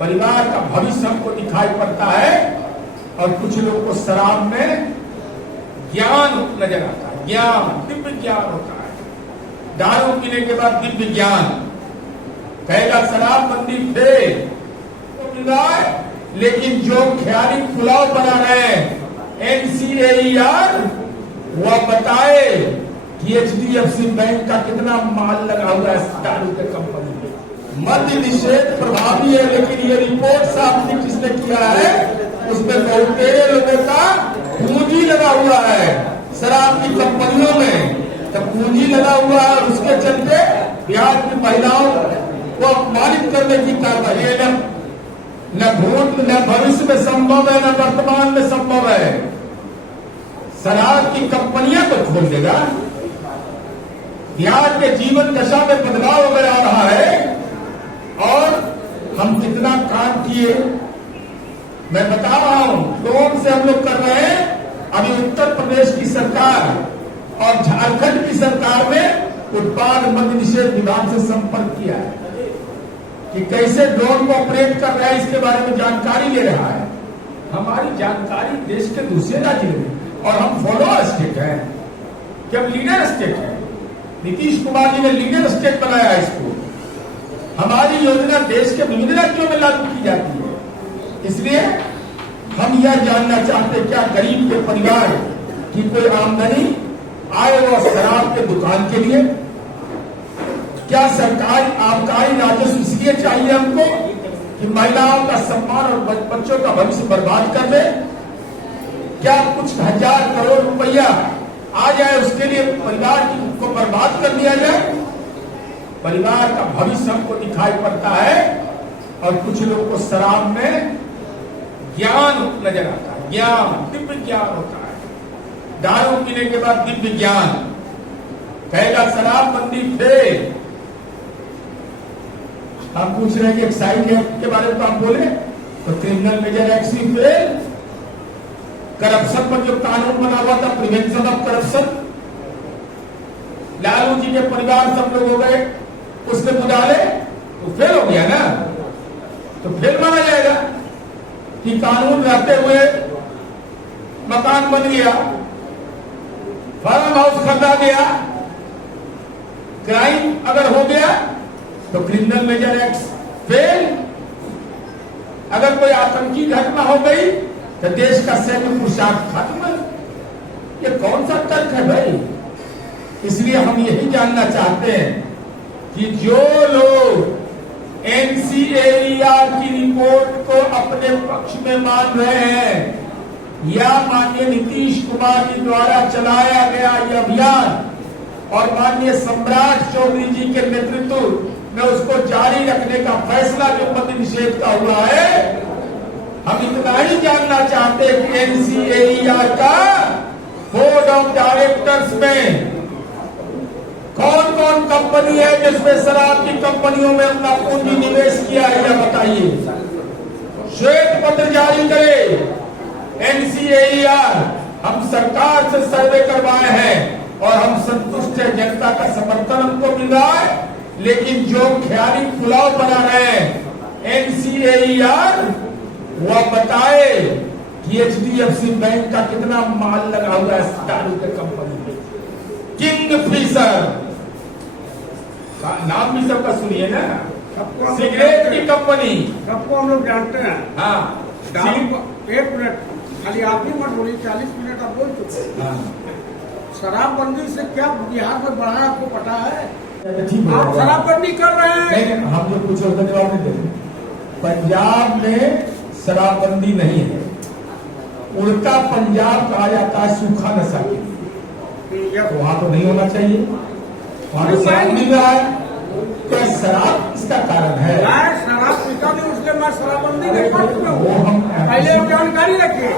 परिवार का भविष्य हमको दिखाई पड़ता है और कुछ लोग को शराब में ज्ञान नजर आता है, ज्ञान, दिव्य ज्ञान होता है। दारू पीने के बाद दिव्य ज्ञान कहेगा शराबबंदी फेल तो मिल रहा है, लेकिन जो ख्याली पुलाव बना रहे हैं एनसीएईआर वो बताए कि एचडीएफसी बैंक का कितना माल लगा हुआ है दारू के कंपनी में। मद्य निषेध प्रभावी है, लेकिन ये रिपोर्ट साफ जिसने किया है उसमें बहुतेरे लोगों का पूंजी लगा हुआ है शराब की कंपनियों में। तो पूंजी लगा हुआ है, उसके चलते बिहार की महिलाओं को अपमानित करने की कार्रवाई है। न भूत न भविष्य में संभव है, न वर्तमान में संभव है। शराब की कंपनियां तो खोल देगा, बिहार के जीवन दशा में बदलाव हो आ रहा है। और हम कितना काम किए मैं बता रहा हूं, ड्रोन से हम लोग कर रहे हैं। अभी उत्तर प्रदेश की सरकार और झारखंड की सरकार ने उत्पाद मद्य निषेध विभाग से संपर्क किया है कि कैसे ड्रोन को ऑपरेट कर रहा है, इसके बारे में जानकारी ले रहा है। हमारी जानकारी देश के दूसरे राज्य में, और हम फॉलोअर स्टेट है, जब लीडर स्टेट है। नीतीश कुमार जी ने लीडर स्टेट बनाया है इसको। हमारी योजना देश के विभिन्न राज्यों में लागू की जाती है। इसलिए हम यह जानना चाहते हैं, क्या गरीब के परिवार की कोई आमदनी आए वो शराब के दुकान के लिए? क्या सरकारी आबकारी राजस्व इसलिए चाहिए हमको कि महिलाओं का सम्मान और बच्चों का भविष्य बर्बाद कर दे? क्या कुछ हजार करोड़ रुपया आ जाए उसके लिए परिवार को बर्बाद कर दिया जाए? परिवार का भविष्य हमको दिखाई पड़ता है और कुछ लोग को शराब में ज्ञान नजर आता है, ज्ञान, दिव्य ज्ञान होता है। दारू पीने के बाद दिव्य ज्ञान कहेगा शराबबंदी फेल। हम पूछ रहे हैं कि एक्साइज एक्ट के बारे में तो आप बोले, तो क्रिमिनल मेजर एक्ट भी फेल। करप्शन पर जो कानून बना हुआ था, prevention of corruption, Lalu ji के परिवार सब लोग हो गए उसके मुदाले, तो फेल हो गया ना। तो फेल माना जाएगा कि कानून रहते हुए मकान बन गया, फार्म हाउस खरीदा गया, क्राइम अगर हो गया तो क्रिमिनल मेजर एक्ट फेल। अगर कोई आतंकी घटना हो गई तो देश का सैन्य पुरुषार्थ खत्म। ये कौन सा तर्क है भाई? इसलिए हम यही जानना चाहते हैं कि जो लोग एनसीएईआर की रिपोर्ट को अपने पक्ष में मान रहे हैं, या माननीय नीतीश कुमार जी द्वारा चलाया गया यह अभियान और माननीय सम्राट चौधरी जी के नेतृत्व में उसको जारी रखने का फैसला जो मद्य निषेध का हुआ है, हम इतना ही जानना चाहते हैं कि एनसीएईआर का बोर्ड ऑफ डायरेक्टर्स में कौन कौन कंपनी है जिसमें शराब की कंपनियों में अपना पूंजी निवेश किया है, यह बताइए। श्वेत पत्र जारी करे एनसीएईआर। हम सरकार से सर्वे करवाए हैं और हम संतुष्ट हैं, जनता का समर्थन हमको मिल रहा है। लेकिन जो ख्याली पुलाव बना रहे हैं एनसीएईआर वो बताए कि एचडीएफसी बैंक का कितना माल लगा हुआ है दारू के कंपनी में। किंगफिशर नाम भी सबका सुनिए ना, सिगरेट की कंपनी, सबको हम लोग जानते हैं। हाँ, 1 मिनट खाली आप ही मत बोलिए, 40 मिनट आप बोल चुके हैं। शराबबंदी से क्या बिहार में बढ़ा है आपको पता है? आप शराबबंदी कर रहे हैं। हम जो कुछ जवाब नहीं देंगे। पंजाब में शराबबंदी नहीं है, उल्टा पंजाब कहा जाता है सूखा नशा के लिए। तो वहां तो नहीं होना चाहिए, वहां तो शराब मिल रहा है। क्या शराब इसका कारण है? शराब पीता नहीं, उसके बाद शराबबंदी नहीं करते हो। पहले जानकारी रखिए,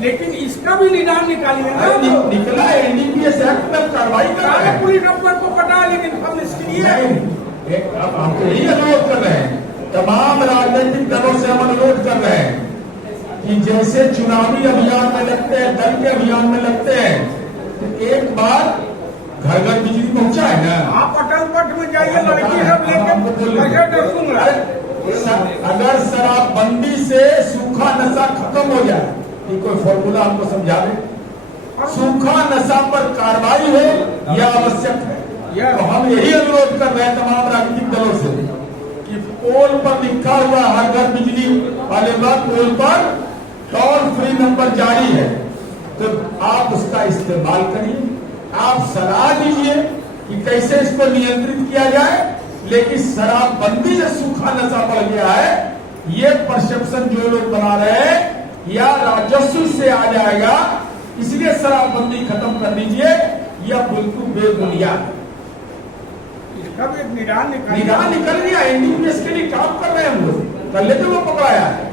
लेकिन इसका भी निदान निकालिए ना। निकला है एनडीपीएस एक्ट में कार्रवाई कर रहा है। पुलिस डॉक्टर को पता है, लेकिन हम इसके लिए अब हम तो यही अनुरोध कर रहे हैं, तमाम राजनीतिक दलों से हम अनुरोध कर रहे हैं कि जैसे चुनावी अभियान में लगते हैं, दल के अभियान में लगते हैं, तो एक बार घर घर बिजली पहुंचा है ना। आप अटल पथ में जाइए, लड़की सब लेके अगर शराबबंदी से सूखा नशा खत्म हो जाए, ये कोई फॉर्मूला हमको समझा दे। सूखा नशा पर कार्रवाई हो यह आवश्यक है। तो हम यही अनुरोध कर रहे हैं तमाम राजनीतिक दलों से कि पोल पर लिखा हुआ हर घर बिजली वाले पोल पर टोल फ्री नंबर जारी है, तो आप उसका इस्तेमाल करिए। आप सलाह दीजिए कि कैसे इसको नियंत्रित किया जाए। लेकिन शराबबंदी से सूखा नशा बढ़ गया है, ये परसेप्शन जो लोग बना रहे हैं या राजस्व से आ जाएगा, इसलिए शराबबंदी खत्म कर दीजिए, यह बिल्कुल बेबुनियाद। इसका भी एक निदान निकल गया। एनडीपीएस के लिए काम कर रहे हैं हम लोग, कर लेते वो पकड़ाया है।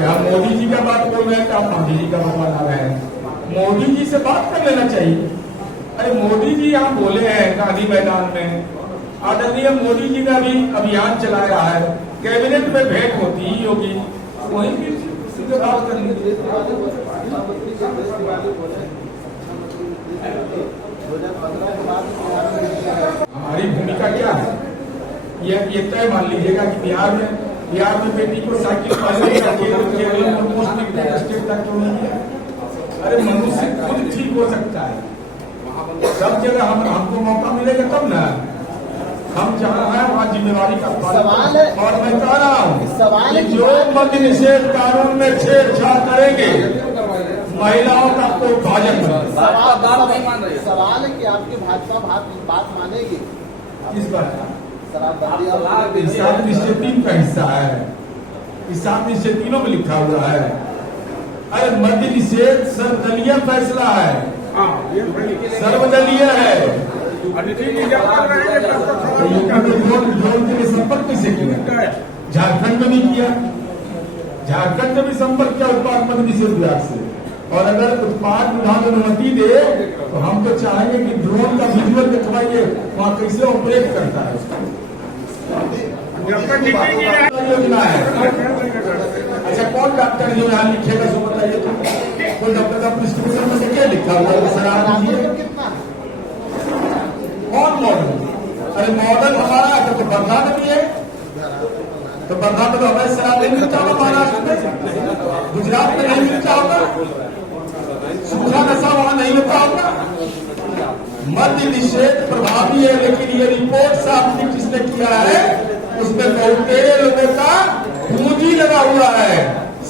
हम मोदी जी का बात बोल रहे हैं तो आप मोदी जी का बात बता रहे हैं। मोदी जी से बात कर लेना चाहिए। अरे मोदी जी यहाँ बोले हैं गांधी मैदान में, आदरणीय मोदी जी का भी अभियान चलाया है, कैबिनेट में भेंट होती ही होगी, वहीं भी सीधे बात कर लीजिए। हमारी भूमिका क्या है ये तय मान लीजिएगा कि बिहार में बेटी को साइकिल पहले स्टेट तक क्यों नहीं किया? अरे मनुष्य खुद ठीक हो सकता है, सब जगह हमको मौका मिलेगा तब ना। हम चाह रहे हैं वहाँ जिम्मेवारी का सवाल है। और मैं कह रहा हूँ सवाल है कि जो मद्य निषेध कानून में छेड़छाड़ करेंगे महिलाओं का कोई भाजन सवाल है कि आपकी भाजपा बात मानेगी किस बात का? शराबबंदी ईसाद निश्चय 3 का हिस्सा है, ईसाद निश्चय 3 में लिखा हुआ है। अरे मद्य निषेध सर्वदलीय फैसला है, सर्वदलीय है। जोड़ के संपर्क कैसे किया? झारखंड में भी किया, झारखंड में भी संपर्क किया उत्पाद मद्य निषेध विभाग से। और अगर उत्पाद विभाग अनुमति दे तो हम तो चाहेंगे कि ड्रोन का विजुअल दिखवाइए वहाँ कैसे ऑपरेट करता है उसका योजना है। अच्छा, कौन डॉक्टर जो यहाँ लिखेगा सो बताइए तो? कोई डॉक्टर का प्रिस्क्रिप्शन में क्या लिखा हुआ है? शराब दीजिए। कौन मॉडल? अरे मॉडल हमारा है तो बंधा में भी है, तो बंधा में तो हमें शराब नहीं मिलता होगा, महाराष्ट्र में गुजरात में नहीं मिलता होगा, सूखा नशा वहां नहीं होता होगा। मद्य निषेध प्रभावी है, लेकिन ये रिपोर्ट साफ जिसने किया है उसमें बहुतेरे लोगों का पूंजी लगा हुआ है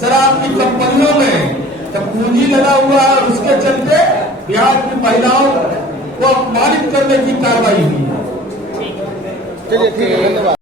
शराब की कंपनियों में। जब पूंजी लगा हुआ है उसके चलते बिहार की महिलाओं को अपमानित करने की कार्रवाई हुई है। चलिए, ठीक है, धन्यवाद।